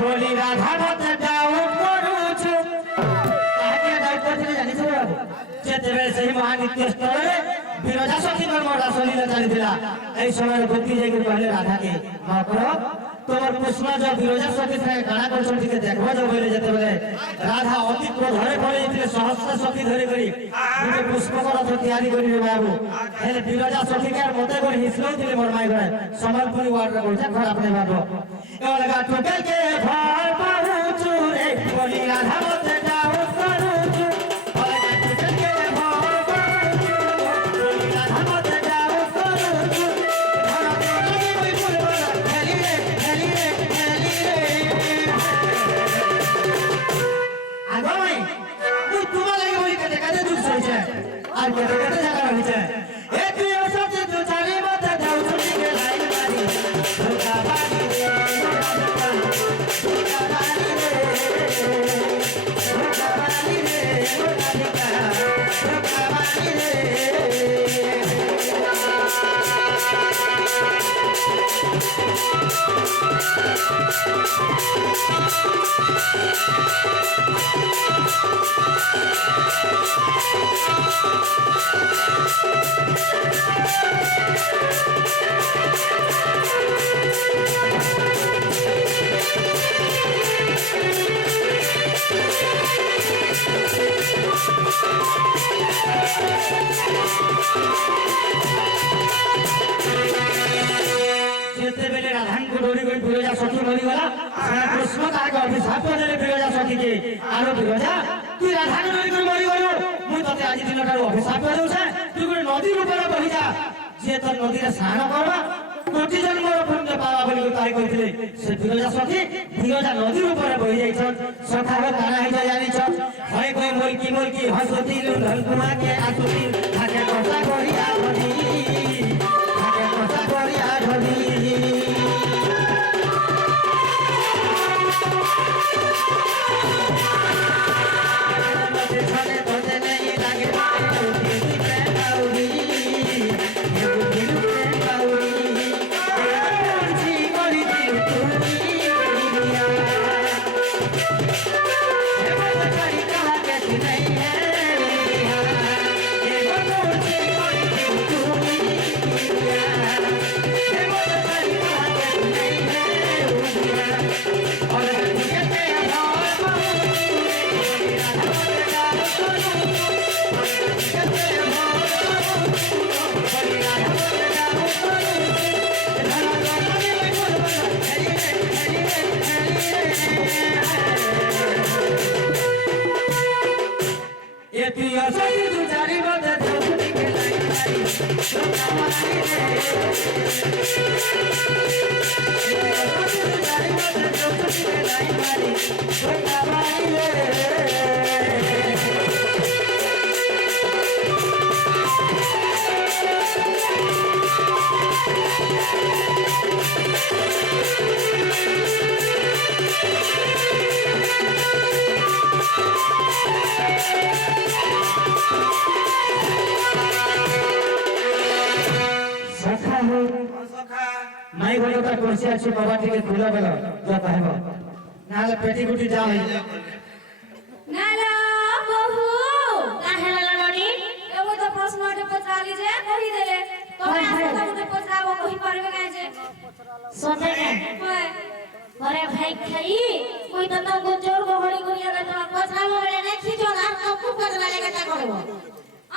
বলি রাধা মতে ডাউট করুছু তাকে ডাউট করতে জানিছ যেতেବେଳେ ସେହି ମହାନିତ୍ୟ ସ୍ଥଳରେ ବିରଜା ସଖୀଙ୍କର ରାସଲୀଳା ଚାଲିଥିଲା ଏହି ସମୟରେ ଗୋପୀ ଯାଇକି କହିଲେ ରାଧାକେ ମହାପ୍ରଭୁ তোমার কৃষ্ণ যে বিরজা সখী সাথে কাଣା করছেন টিকে দেখবা যে বলে যেতেବେଳେ রাধা অতি ক্রোধরে পড়ে যেতে সহস্র সখী ধরে করি গোটে পুষ্পক রথ তৈরি করিবে বাবু হেলে বিরজা সখীকে আর মতে করে হিসলৌଥିଲେ মোর মাই ঘরে সম্বলপুরি ওয়ার্ডরে বলছে খরাপ নেই বাবু এবার লাগা টোকেলকে ভয় পাউছু রে বলি রাধা মতে যাও করুছু আর কেটে কেটে জায়গা রয়েছে এ তুই অসতে তুই চারি মতে যাও ছুটি গে লাইন মারি ধোকা বাড়ি রে ধোকা বাড়ি রে ধোকা বাড়ি রে ধোকা বাড়ি রে যেতেବେଳେ রাধাଙ୍କୁ ଡୋରି କରି ବିରଜା ସଖୀ ମରିଗଲା କୃଷ୍ଣ ତାହାକେ ଅଭିଶାପ ଦେଲେ ବିରଜା ସଖୀକେ ଆଲୋ ବିରଜା তুই রাধাকে ডোরি করে মরিগলু মুই তোতে আଜି দিনটার অভিଶାପ দেউছে তুই গোটে নদী রূপে বহি যা যে তোর নদীরে স্নান করবা কোটি জন্মর পুণ্য পাওয়া বলি তাই কইଥିଲେ সে বিরজা নদী রূপে বহি যাইছন সখার কানা হইছে জানিছ হয় কই মুলকি হসতি লুধন কুমাকে আসুতি থাকে কথা করিয়া ধরি থাকে কথা করিয়া ধরি মাই বলটা করছে আছে বাবা থেকে খুলে গেল যা পাইব নালে পেটি গুটি যা হই নালা বহু কাহেলা লাগনি এমন তো প্রশ্নটা পচালি যে কহি দেলে তবে আসলে তো পচাবো কহি পারবে না যে সতে ঘরে ভাই খাই কই তো তো জোর গহড়ি করিয়া দে তোমার পচাবো বলে দেখি জন আর কপু পচলা লাগা তা করব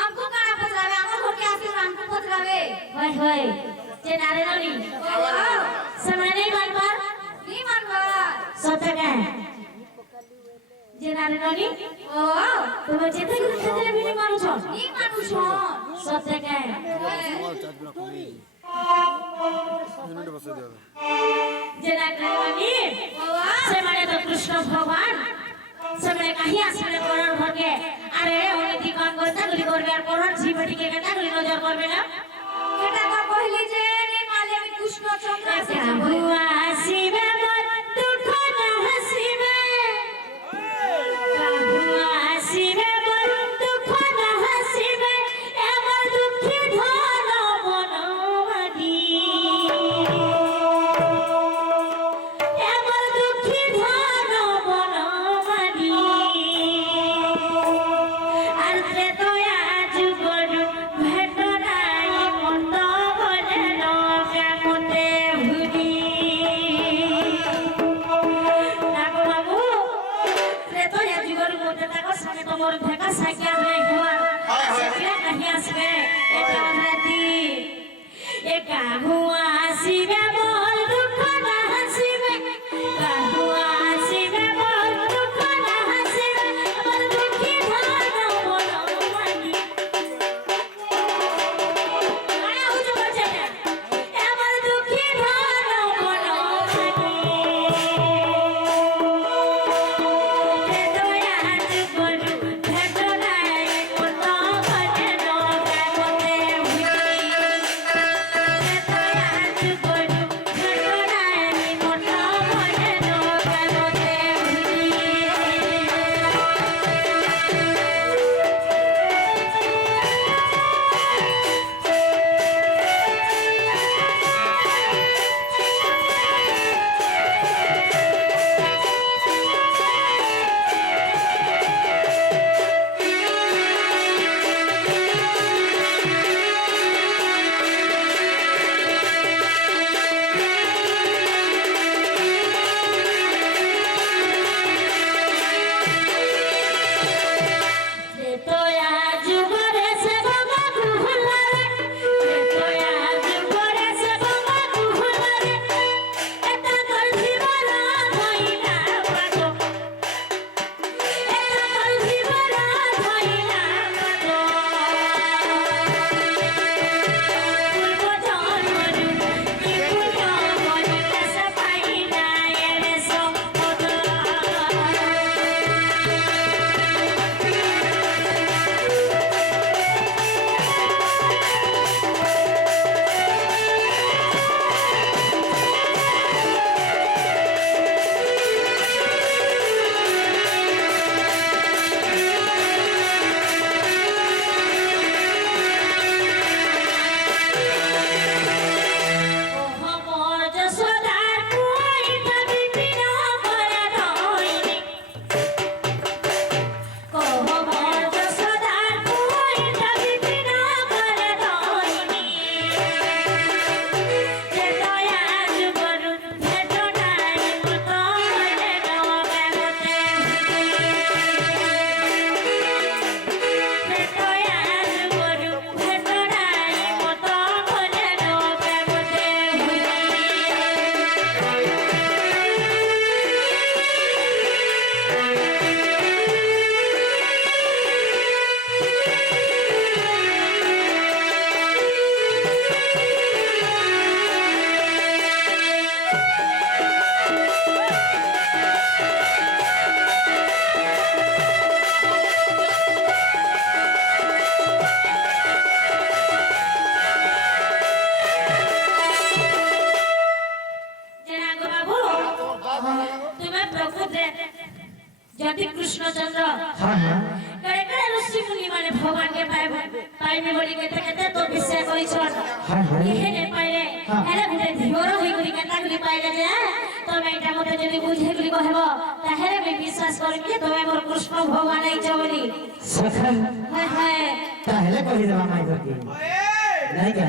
আমকো কানা পচাবে আমার ঘরকে আসি আমকো পচাবে হয় যে নারে রানী समय नहीं मान पर सोचा जे नारे रानी ओ तुम जेते खेते भी नहीं मानु छो सोचा जे नारे रानी से माने तो कृष्ण भगवान से माने कहीं आसले करण भर के अरे ओने दी काम करता गुली करबे আর কरण জীবটি কে কেটা গুলি নজর করবে না এটা তো কইলি যে নে মালে আমি কৃষ্ণ চন্দ্র আছে বুয়া আসিবে মন দুঃখ না হাসিবে বুয়া আসিবে মন দুঃখ না হাসিবে এমন দুঃখী ধন মনমাদি এমন দুঃখী ধন সাক্ষাৎ নাই হওয়া সেটা কাহি আসবে এটা রাতি একা হুয়া আসিবে বল দুঃখ না হাসিবে কাহুয়া আসিবে বল দুঃখ না হাসিবে আমার দুঃখী ধান বল মানি আরে হুজুর বলছে আমার দুঃখী ধান বল মানি যদি কৃষ্ণচন্দ্র কেড়ে কেড়ে ঋষি মুনি মানে ভগবানকে পাইবে বলি কেতে কেতে তো বিশ্বাস করিছন ইহেনে পাইলে হেলে গুটে ধীর হই করি কেতা গুলি পাইলে যে তবে এটা মতে যদি বুঝে গুলি কহব তাহেলে আমি বিশ্বাস করিম যে তবে মোর কৃষ্ণ ভগবান আইছ বলি সখা হায় হায় তাহলে কহি দেবা মাই ঘরকে নাই কা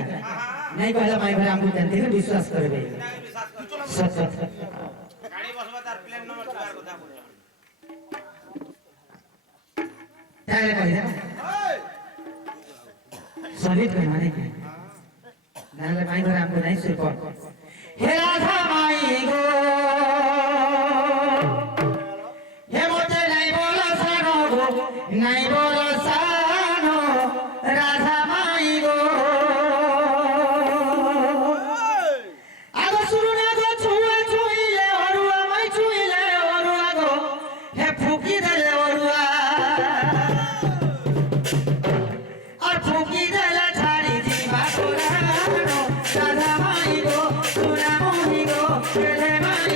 নাই কহিলা মাই ঘরে আমକୁ জানতে বিশ্বাস করবে সখা গাড়ি বসবা তার প্লেন নম্বর তোমার কথা বলছো তাহলে কহি দেবা সলিড করে মানে কি নাহলে মাই ঘরে আমକୁ নাই সুই পড় হে রাধা মাই গো হে মতে নাই বলা সানো গো নাই বলা সানো রাধা মাই গো আগো শুরু না গো ছুয়া ছুইলে অরুয়া মাই ছুইলে অরুয়া গো হে ফুকি দেলে অরুয়া আর ফুকি দেলে ছাড়ি দিবা কোরানো রাধা মাই গো সোনা মনি গো রে মাই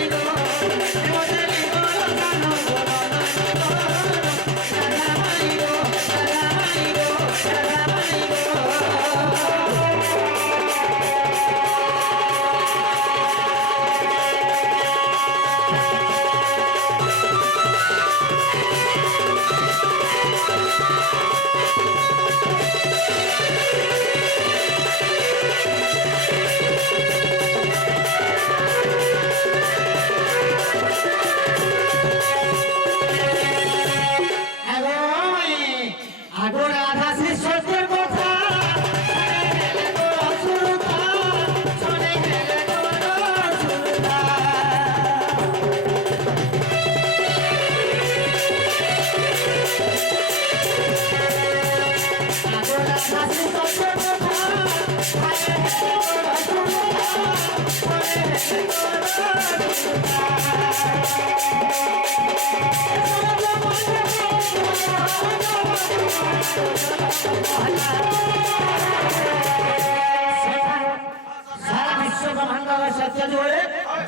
সারা বিশ্ব ব্রহ্মাণ্ডর সত্য জুড়ে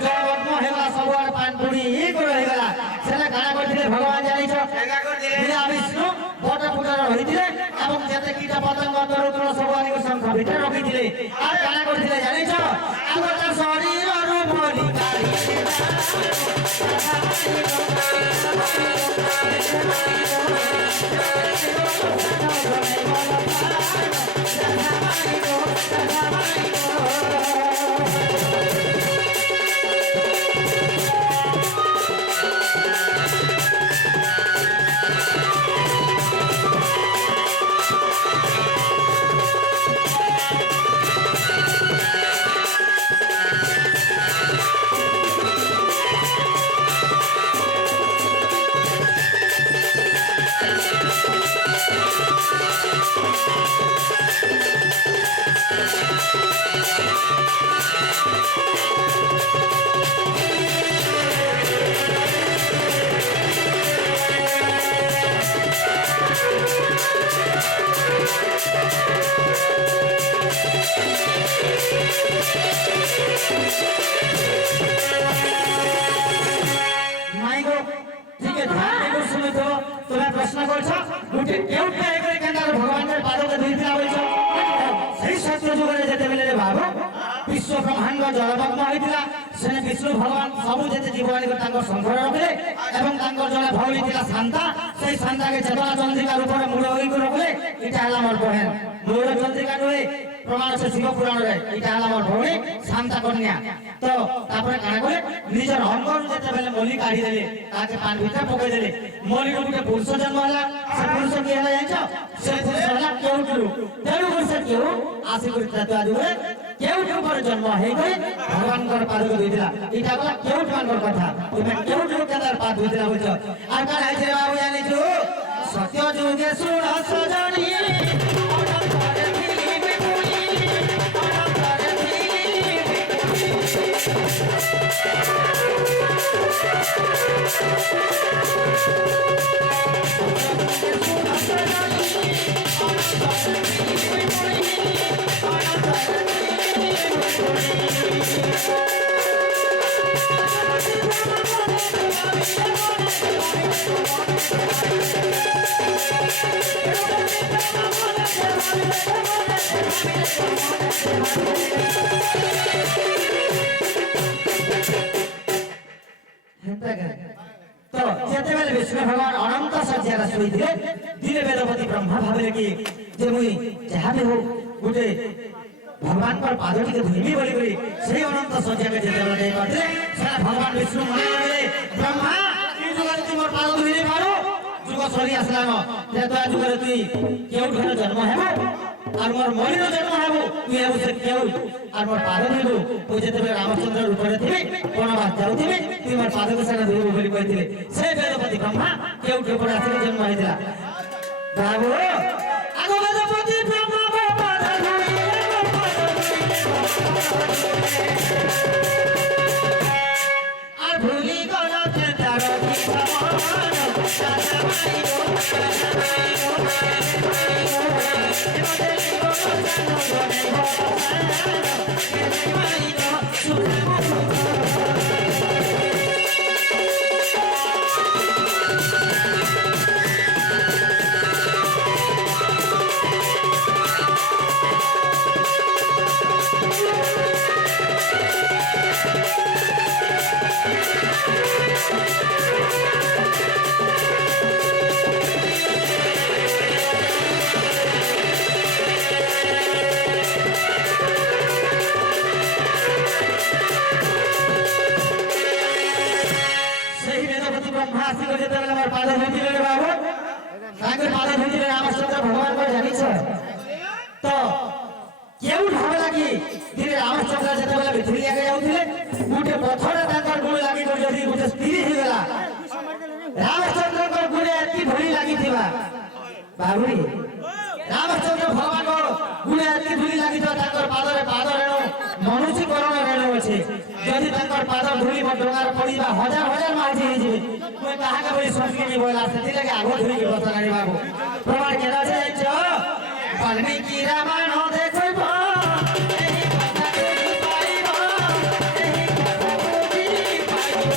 জগৎম হেগলা ସବୁଆଡେ ପାଣି ପଡି করে ହେଇଗଲା সেটা কাଣା করଥିଲେ ভগবান জানিছ একা করে দিলে বিনা বিষ্ণু বট ফুটার হইଥିଲେ এবং যেতে কীট পতঙ্গ তরুতর ସବୁଆଡେ ସଂଖ୍ୟା ଭିତରେ ରଖିଥିଲେ আর কাଣା করଥିଲେ জানিছ আগত শরীরর বলি মাইগো ঠিক আছে ধ্যান দেবো শুনে তো তুমি প্রশ্ন করছো গুটে কেউটা করে কেন্দ্র ভগবানের পাদকে ধুইছিলা বলছ সেই সত্য যুগরে যেতে বেলে রে ভাব বিশ্ব ব্রহ্মাণ্ড জলমগ্ন হয়েছিলা সেনে বিষ্ণু ভগবান সবু যেতে জীবনীকে তাঙ্কর সংঘরে রখিলে এবং তাঙ্কর জলে ভৌলি ଥିଲା শান্তা সেই শান্তাকে চেতনা চন্দ্রিকার উপরে মূল হইকি রখিলে এটা হল আমার বহেন মূল চন্দ্রিকা নুহে প্রমাণ আছে শিব পুরাণরে এটা হল আমার ভৌলি শান্তা কন্যা তো তারপরে কাଣା কলে নিজের অঙ্গর যেতেবেলে মলি কাঢ়ি দেলে তাকে পান ভিতরে পকাই দেলে মলির গোটে পুরুষ জন্ম হলা সে পুরুষ কি হলা জানিছ সে পুরুষ হলা কেউটু তেণু করে সে কেউ আসি করে তাতে আজুরে কেউটু করে জন্ম হয়ে গই ভগবানଙ୍କର পাদকে ধুইଥିଲା এটা হলা কেউট ମାନଙ୍କର কথা তুমি কেউটু কেদার পাদ ধুইଥିଲା বলছ আর কাଣା হইছে বাবু জানিছু সত্য যুগে শুণ সজনী তো যেতেবেলে বিষ্ণু ভগবান অনন্ত শয্যাରେ ଶୋଇଥିଲେ ଦିନେ ବେଦପତି ବ୍ରହ୍ମା ଭାବିଲେ କି ଯେ ମୁଇଁ ଯାହା ବି ହଉ ଗୋଟେ ଭଗବାନଙ୍କର ପାଦ ଟିକେ ଧୋଇବି ବୋଲିକରି ସେଇ ଅନନ୍ତ ଶଯ୍ୟାକେ ଯେତେବେଳେ ଯାଇ କରିଥିଲେ ସେଟା ଭଗବାନ ବିଷ୍ଣୁ ମନେ କରିଲେ ବ୍ରହ୍ମା এই ଯୁଗରେ ତୁଇ ମୋର ପାଦ ଧୋଇ ନେଇ ପାରୁ ଯୁଗ ସରି ଆସିଲାନ ଯେହେତୁ ଏ ଯୁଗରେ ତୁଇ କେଉଁଠାରେ ଜନ୍ମ ହେବ আর মোর মলির জন্ম হব তুই হেবু সে কেউ আর মোর পাদ ধুইবু তুই যেতেবে রামচন্দ্র রূপরে থিবি বনবাস যাউথিবি তুই মোর পাদকে সেটা ধুইবু বলি কইছিলে সে বেদপতি ব্রহ্মা কেউ উপরে আসিলে জন্ম হয়েছিল বাবু আগ বেদপতি ব্রহ্মা পাদ ধুইলে আর ভুলি গল তার কি ভগবান পাদ ধুইছিলে রে বাবু তাকে পাদ ধুইছিলে রামচন্দ্র ভগবান করে জানিছ তো কেউ ভাবে লাগি ধীরে রামচন্দ্র যেতেবেলে ভিতরিয়াকে যাউଥିଲେ গোটে পথরে তাঙ্কর গুড় লাগি যদি গোটে স্ত্রী হইগলা রামচন্দ্রଙ୍କର গুড়ে এতি ধুলি লাগিଥିବା বাবুরি রামচন্দ্র ভগবানଙ୍କର গুড়ে এতি ধুলি লাগিଥିବା ତାଙ୍କର ପାଦରେ ପାଦ ରେଣୁ ମନୁଷ୍ୟକରଣ ରେଣୁ ଅଛି ଯଦି ତାଙ୍କର ପାଦ ଧୁଳି ଡଙ୍ଗାରେ ପଡ଼ିବା ହଜାର ହଜାର ମାଝି ହେଇଯିବେ ମୁଁ କାହାକେ ବୋଲି ସଂସ୍କୃତି ବୋଇଲା ସେଥିଲାଗି ଆଗ ଧୁଇକି ବସ ଗାଡ଼ି ବାବୁ ପ୍ରମାଣ କେନା ଅଛି ଜାଣିଛ বাল্মীকি রামায়ণ দেখব এই কথা বুঝি পাইব এই কথা বুঝি পাইব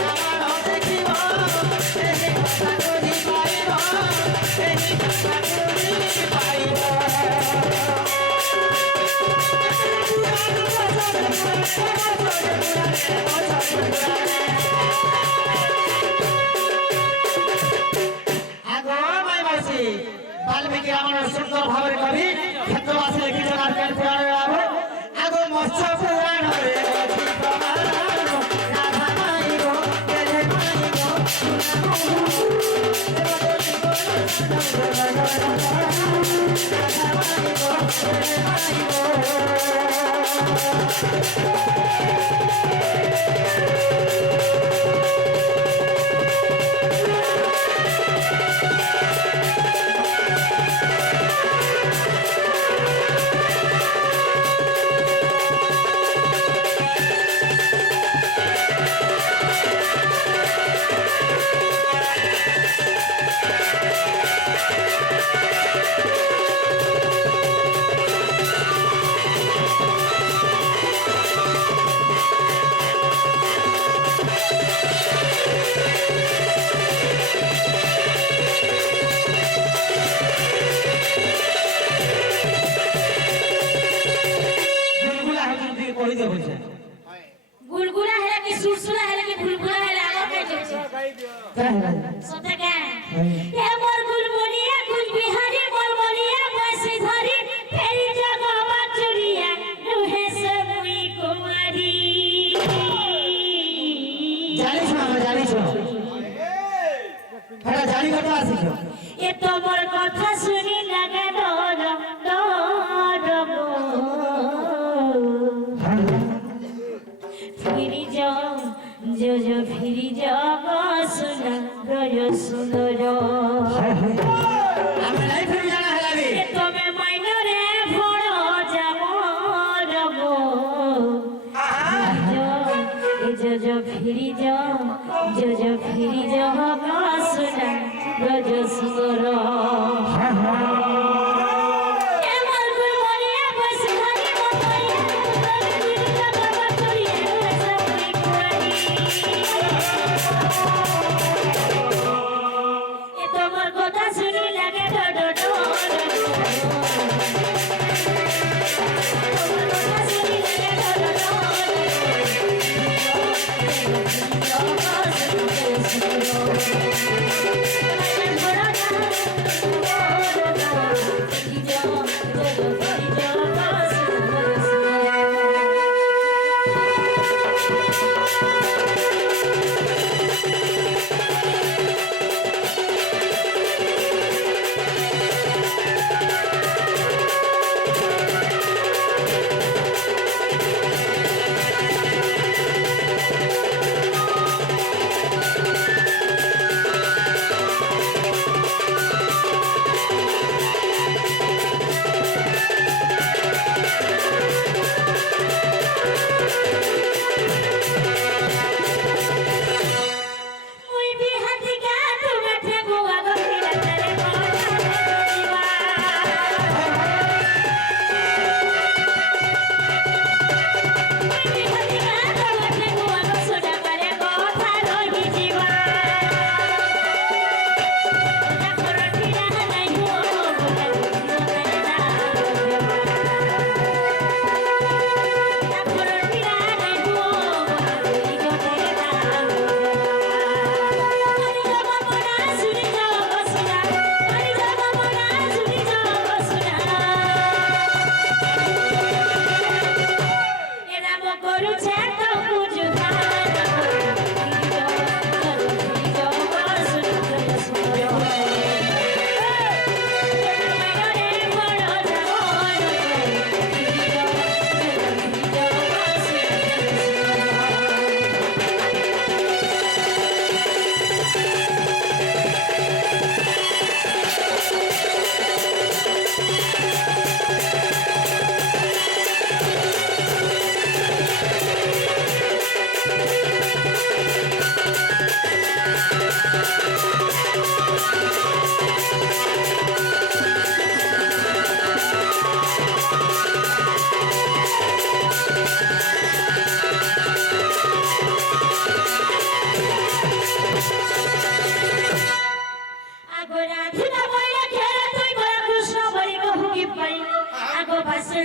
রামায়ণ দেখিব এই কথা বুঝি পাইব এই কথা বুঝি পাইব আগো মাই মাসি বাল্মীকি রামায়ণ সুন্দর ভাবে কবি ক্ষেত্রবাসী লিখিছেন আর কেন পুরাণে আগে আগো মৎস্য পুরাণরে অতি প্রমাণ রাধা মাইব কেলে মাইব গুলগুলা হুজুর দিয়ে কই দে বলছে গুলগুলা হেলা কি সুরসুলা হেলা কি গুলগুলা হেলা আমার কাছে যাচ্ছে সত্যি কেন এ মোর গুলমনিয়া গুলবিহারি মোর মনিয়া বসে ধরি ফেরি জগবা চুরিয়া রুহে সমুই কুমারী জানিস না আমরা জানিস না এটা জানি কথা আসিছ এ তোমার কথা শুনি লাগে ডর ডর ফিরি যাও জো ফিরি যাও সোনা গয় সুন্দর আমরা নাই ফিরে জানা হেলাবি এ তবে মাইনরে ভড় যাব রব জো ফিরি যাও জো ফিরি যাও সোনা গয় সুন্দর এমন গুলমনিয়া বসে ধরি মোর মনিয়া গুলমনিয়া জগবা চুরিয়া রুহে সমুই কুমারী এ তোমার কথা শুনি লাগে ডর ডর তোমার কথা শুনি লাগে ডর ডর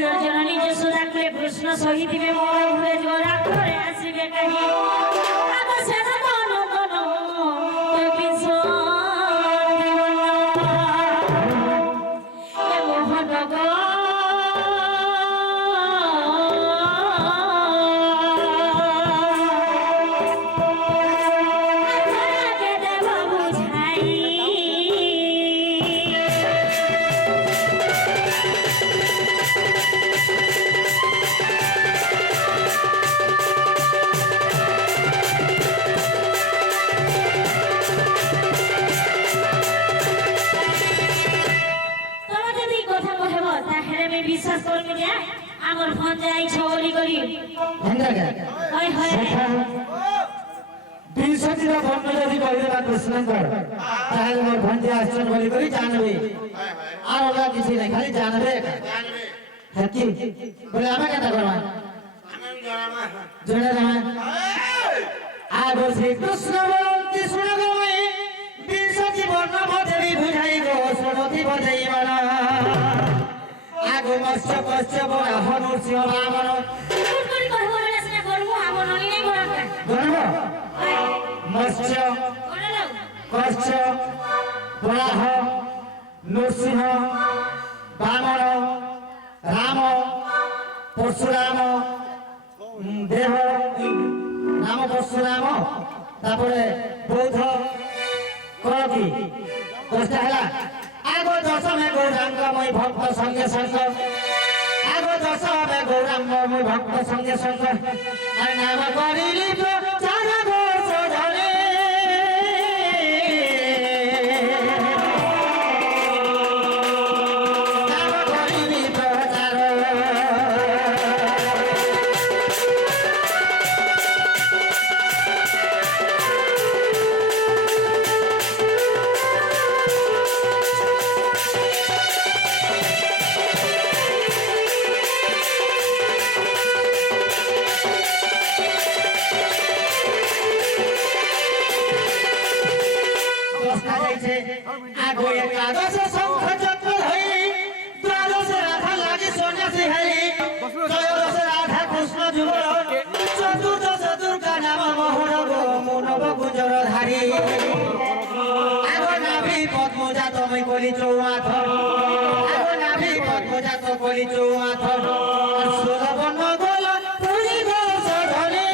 রাজ্যের জননী যশোদা কুলে কৃষ্ণ সহিতিবে মোর ঘুরে জোড়া করে আসিবে কাহি আকাশে নন্দন তুই কৃষ্ণ এ মোহন গো বিশ্বাস করবি যে আমার ফোন যাই ছবি করি হয় হয় বিশ্বজিৎ বন্ধ যদি করিদেবা কৃষ্ণঙ্কর তাহলে মোর ভঞ্জি আসছেন বলি করি জানবে আর ওরা কিছু নাই খালি জানবে হ্যাঁ কি বলে আমি কেন করবা জোড়া জামা আগ শ্রী কৃষ্ণ বলতে শুনে গো বিশ্বজিৎ বর্ণ ভজবি বুঝাই গো শুনতি বজাই মানা আগো মৎস্য কশ্যপ হনু সিংহ বামন কুড়কুড়ি করব বলে না করব আমন ননি নাই করব গণব মৎস্য কশ্যপ বরাহ নৃসিংহ বামন রাম পরশুরাম দেহ নাম পরশুরাম তারপরে বৌদ্ধ কলকি দশটা হেলা আগো দশমে গৌরাঙ্গ মই ভক্ত সঙ্গে সঙ্গ আগো দশমে গৌরাঙ্গ মই ভক্ত সঙ্গে সঙ্গ আর নাম করিলি তো চার বর্ষ ধরে নাম করিলি তো চার আগো একাদশ শঙ্খ চক্র হই দ্বাদশ রাধা লাগি সন্ন্যাসী হই ত্রয়োদশ রাধা কৃষ্ণ যুগল চতুর্দশ দুর্গা নাম মোহন গো মুনব গুজর ধারী আগো নাভি পদ্মজাত মই কলি চৌমাথ আগো নাভি পদ্মজাত কলি চৌমাথ সুরবর্ণ গোল পুরি ঘোষ ধরে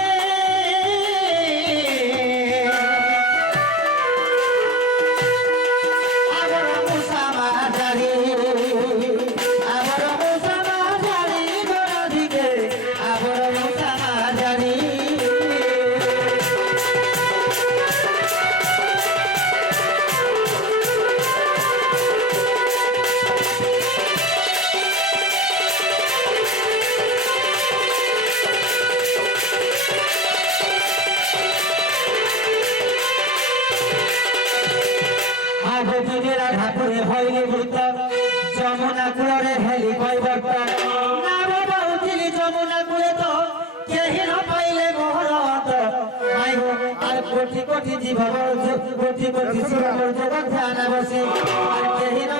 ঠাকুরে হইলে বৃত্ত যমুনা কূଳରେ হেলি কৈবর্ত নাম বহুଥିଲି যমুনা কূলে তো কেহি ন পাইলে মোহর অন্ত নাই গো আর কোটি কোটি জীব কোটি কোটি শিব জগৎ ধ্যান বসে আর কেহি ন